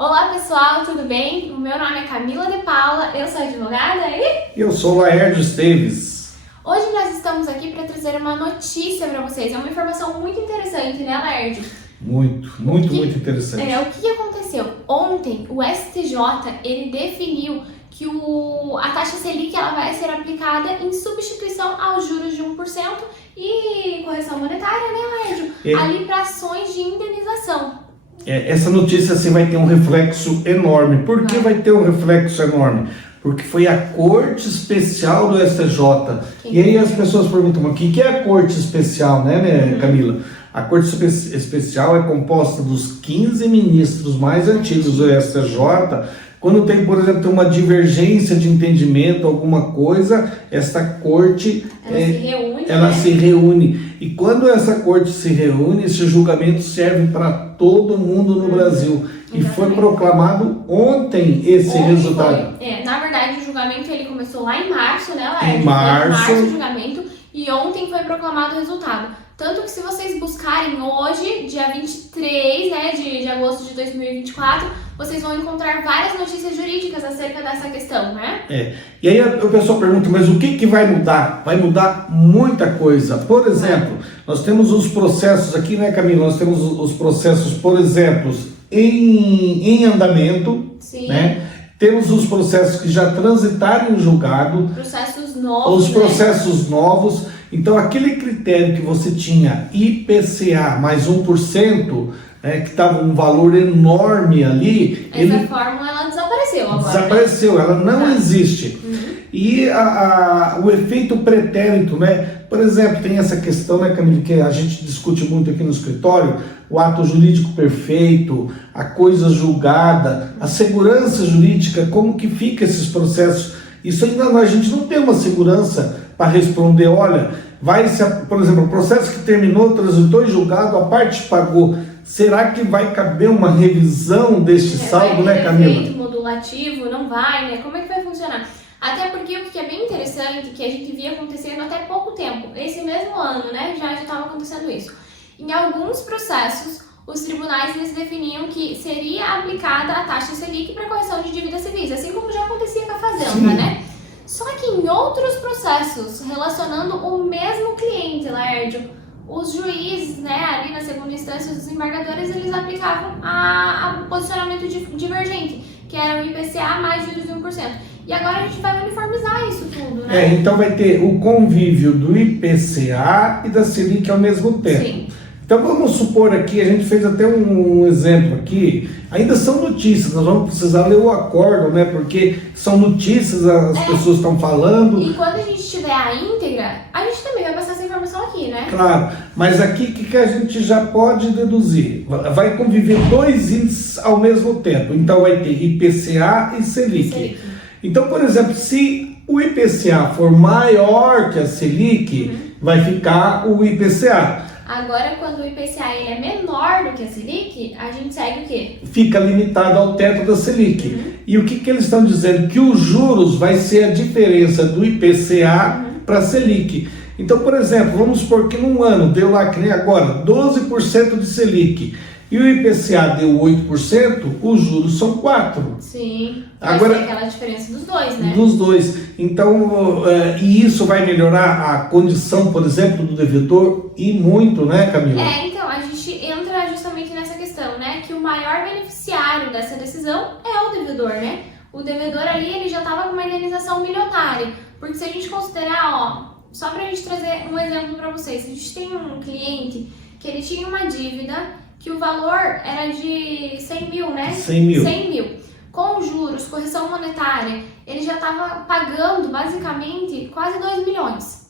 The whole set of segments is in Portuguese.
Olá pessoal, tudo bem? O meu nome é Camila de Paula, eu sou advogada e... Eu sou Laércio Esteves. Hoje nós estamos aqui para trazer uma notícia para vocês, é uma informação muito interessante, né, Laércio? Muito interessante. O que aconteceu? Ontem o STJ ele definiu que a taxa Selic ela vai ser aplicada em substituição aos juros de 1% e correção monetária, né, Laércio? Ali para ações de indenização. Essa notícia assim, vai ter um reflexo enorme. Por que vai ter um reflexo enorme? Porque foi a Corte Especial do STJ. E aí as pessoas perguntam, o que é a Corte Especial, né, Camila? A Corte Especial é composta dos 15 ministros mais antigos do STJ. Quando tem, por exemplo, uma divergência de entendimento, alguma coisa, esta corte ela se reúne. E quando essa corte se reúne, esse julgamento serve para todo mundo no Brasil. E foi proclamado ontem esse resultado. Na verdade, o julgamento ele começou lá em março, né, Laércio? Em março o julgamento, e ontem foi proclamado o resultado. Tanto que se vocês buscarem hoje, dia 23, né, de agosto de 2024, vocês vão encontrar várias notícias jurídicas acerca dessa questão, né? E aí o pessoal pergunta, mas o que vai mudar? Vai mudar muita coisa. Por exemplo, nós temos os processos aqui, né, Camila? Nós temos os processos, por exemplo, em andamento, Sim. Né? Temos os processos que já transitaram em julgado. Processos novos, os processos novos. Então, aquele critério que você tinha IPCA mais 1%, que estava um valor enorme ali... Essa fórmula, ela desapareceu agora. Desapareceu, né? Ela não existe. E o efeito pretérito, né? Por exemplo, tem essa questão, né, Camila, que a gente discute muito aqui no escritório, o ato jurídico perfeito, a coisa julgada, a segurança jurídica, como que fica esses processos. Isso ainda a gente não tem uma segurança para responder, olha, por exemplo, o processo que terminou, transitou em julgado, a parte pagou. Será que vai caber uma revisão deste saldo, né, Camila? Efeito modulativo, não vai, né? Como é que vai funcionar? Até porque o que é bem interessante, que a gente via acontecendo até pouco tempo, esse mesmo ano, né, já estava acontecendo isso. Em alguns processos, os tribunais eles definiam que seria aplicada a taxa Selic para correção de dívidas civis, assim como já acontecia com a Fazenda, né? Só que em outros processos, relacionando o mesmo cliente, Laércio, os juízes, né, ali na segunda instância, os desembargadores, eles aplicavam a posicionamento divergente, que era o IPCA mais juros de 1%. E agora a gente vai uniformizar isso tudo, né? Então vai ter o convívio do IPCA e da Selic ao mesmo tempo. Sim. Então vamos supor aqui, a gente fez até um exemplo aqui, ainda são notícias, nós vamos precisar ler o acórdão, né? Porque são notícias, as pessoas estão falando. E quando a gente tiver a íntegra, a gente também vai passar essa informação aqui, né? Claro, mas aqui o que a gente já pode deduzir? Vai conviver dois índices ao mesmo tempo, então vai ter IPCA e Selic. Então, por exemplo, se o IPCA for maior que a Selic, vai ficar o IPCA. Agora, quando o IPCA ele é menor do que a Selic, a gente segue o quê? Fica limitado ao teto da Selic. E o que eles estão dizendo? Que os juros vai ser a diferença do IPCA para a Selic. Então, por exemplo, vamos supor que num ano deu lá, que nem agora, 12% de Selic. E o IPCA deu 8%, os juros são 4%. Sim, agora vai ser aquela diferença dos dois, né? Dos dois. Então, e isso vai melhorar a condição, por exemplo, do devedor e muito, né, Camila? Então, a gente entra justamente nessa questão, né? Que o maior beneficiário dessa decisão é o devedor, né? O devedor ali, ele já estava com uma indenização milionária. Porque se a gente considerar, só pra gente trazer um exemplo para vocês, a gente tem um cliente que ele tinha uma dívida que o valor era de 100 mil, né? 100 mil. 100 mil. Com juros, correção monetária, ele já estava pagando basicamente quase 2 milhões.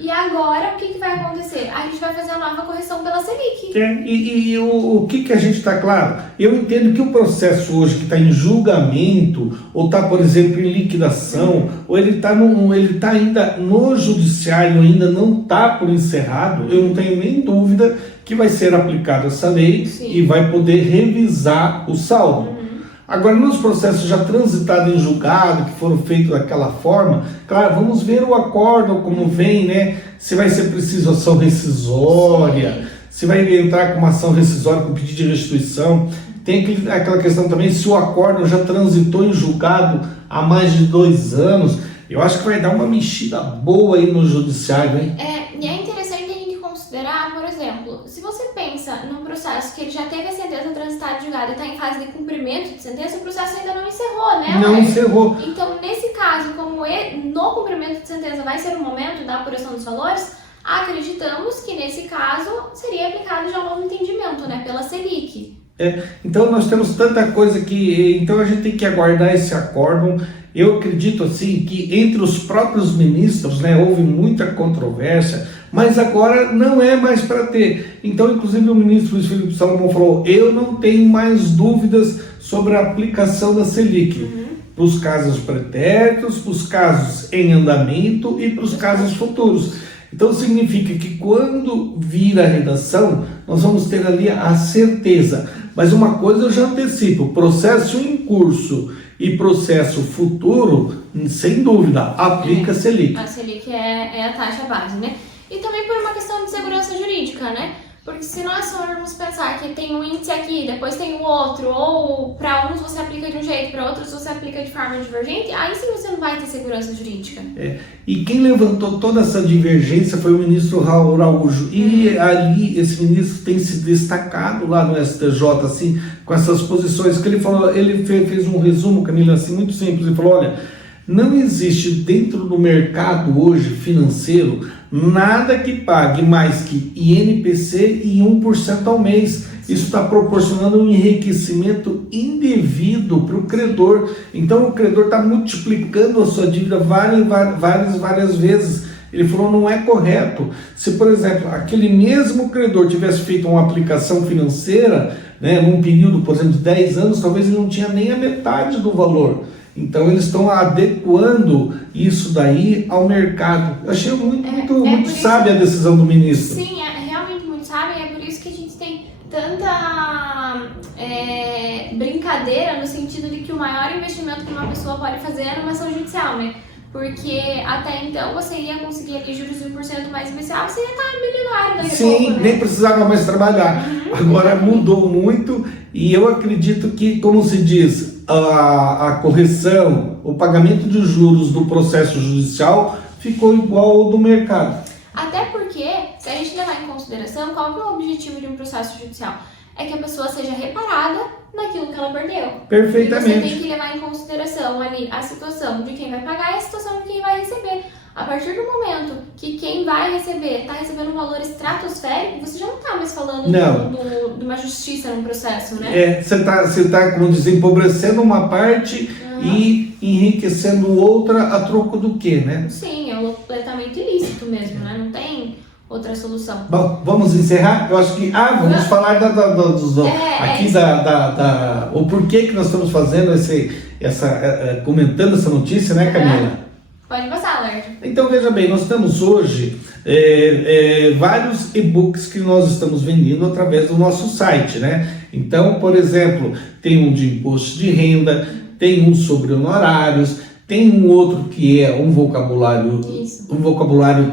E agora, o que vai acontecer? A gente vai fazer a nova correção pela Selic. E o que a gente está claro? Eu entendo que o processo hoje que está em julgamento, ou está, por exemplo, em liquidação, ou ele está ainda no judiciário, ainda não está por encerrado, eu não tenho nem dúvida que vai ser aplicada essa lei. Sim. E vai poder revisar o saldo. Agora, nos processos já transitados em julgado, que foram feitos daquela forma, claro, vamos ver o acórdão como vem, né? Se vai ser preciso ação rescisória, se vai entrar com uma ação rescisória com pedido de restituição. Tem aquela questão também, se o acórdão já transitou em julgado há mais de 2 anos, eu acho que vai dar uma mexida boa aí no judiciário, hein? E é interessante a gente considerar, por exemplo, se você pensa num processo que ele já teve a sentença transitada em julgado e está em fase de cumprimento de sentença, o processo ainda não encerrou, né? Não encerrou. Então, nesse caso, como no cumprimento de sentença vai ser o momento da apuração dos valores, acreditamos que nesse caso seria aplicado já um novo entendimento, né, pela Selic. Então nós temos tanta coisa que, então a gente tem que aguardar esse acórdão. Eu acredito assim que entre os próprios ministros, né, houve muita controvérsia, mas agora não é mais para ter. Então, inclusive o ministro Luiz Felipe Salomão falou: eu não tenho mais dúvidas sobre a aplicação da Selic para os casos pretéritos, para os casos em andamento e para os casos futuros. Então significa que quando vir a redação, nós vamos ter ali a certeza. Mas uma coisa eu já antecipo: processo em curso e processo futuro, sem dúvida, aplica a Selic. A Selic é a taxa base, né? E também por uma questão de segurança jurídica, né? Porque se nós formos pensar que tem um índice aqui, depois tem o outro, ou para uns você aplica de um jeito, para outros você aplica de forma divergente, aí sim você não vai ter segurança jurídica. E quem levantou toda essa divergência foi o ministro Raul Araújo. E ali esse ministro tem se destacado lá no STJ, assim, com essas posições que ele falou. Ele fez um resumo, Camila, assim, muito simples. Ele falou: olha, não existe dentro do mercado hoje financeiro nada que pague mais que INPC e 1% ao mês. Isso está proporcionando um enriquecimento indevido para o credor. Então o credor está multiplicando a sua dívida várias vezes. Ele falou: não é correto. Se, por exemplo, aquele mesmo credor tivesse feito uma aplicação financeira, né, num período, por exemplo, de 10 anos, talvez ele não tinha nem a metade do valor. Então eles estão adequando isso daí ao mercado. Eu achei muito sábia a decisão do ministro. Sim, é realmente muito sábia, e é por isso que a gente tem tanta brincadeira no sentido de que o maior investimento que uma pessoa pode fazer é numa ação judicial, né? Porque até então você ia conseguir ali juros de 1% mais IPCA, você ia estar milionário daqui a pouco, Sim, né? nem precisava mais trabalhar. Agora mudou muito, e eu acredito que, como se diz, a correção, o pagamento de juros do processo judicial ficou igual ao do mercado. Até porque, se a gente levar em consideração, qual que é o objetivo de um processo judicial? É que a pessoa seja reparada naquilo que ela perdeu. Perfeitamente. E você tem que levar em consideração ali a situação de quem vai pagar e a situação de quem vai receber. A partir do momento que quem vai receber está recebendo um valor estratosférico, você já não está mais falando de uma justiça num processo, né? Você tá, como diz, empobrecendo uma parte e enriquecendo outra a troco do quê, né? Sim, é completamente ilícito mesmo, né? Não tem outra solução. Bom, vamos encerrar? Eu acho que... vamos falar o porquê que nós estamos fazendo comentando essa notícia, né, Camila? Pode passar, Lércio. Então, veja bem, nós temos hoje vários e-books que nós estamos vendendo através do nosso site, né? Então, por exemplo, tem um de imposto de renda, tem um sobre honorários, tem um outro que é um vocabulário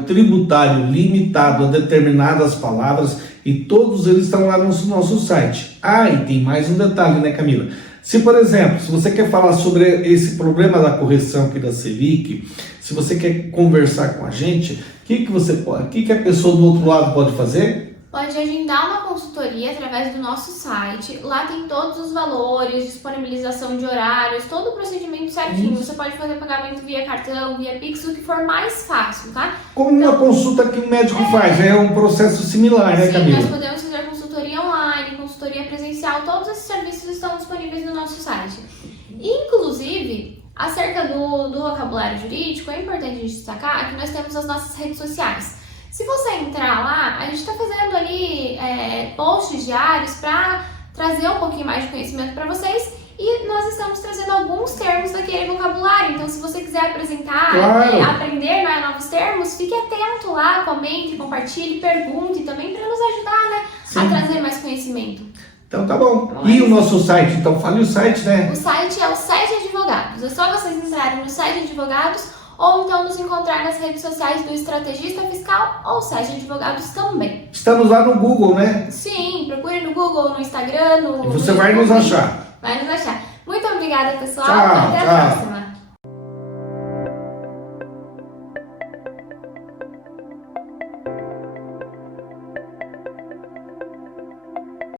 tributário limitado a determinadas palavras, e todos eles estão lá no nosso site. E tem mais um detalhe, né, Camila? Se, por exemplo, se você quer falar sobre esse problema da correção aqui da Selic, se você quer conversar com a gente, o que a pessoa do outro lado pode fazer? Pode agendar uma consultoria através do nosso site. Lá tem todos os valores, disponibilização de horários, todo o procedimento certinho. Você pode fazer pagamento via cartão, via Pix, o que for mais fácil, tá? Como uma consulta que o médico faz, é um processo similar, né, Camila? Sim, nós podemos fazer consultoria online, consultoria presencial, todos esses serviços estão disponíveis no nosso site. Inclusive, acerca do vocabulário jurídico, é importante a gente destacar que nós temos as nossas redes sociais. Se você entrar lá, a gente está fazendo ali posts diários para trazer um pouquinho mais de conhecimento para vocês, e nós estamos trazendo alguns termos daquele vocabulário. Então, se você quiser apresentar, aprender novos termos, fique atento lá, comente, compartilhe, pergunte também para nos ajudar, né, a trazer mais conhecimento. Então tá bom. E o nosso site? Então fale o site, né? O site é o Site Advogados. É só vocês entrarem no Site Advogados, ou então nos encontrar nas redes sociais do Estrategista Fiscal ou Sérgio Advogados também. Estamos lá no Google, né? Sim, procure no Google, no Instagram, E você vai nos achar. Vai nos achar. Muito obrigada, pessoal. Tchau, Até a tchau. próxima.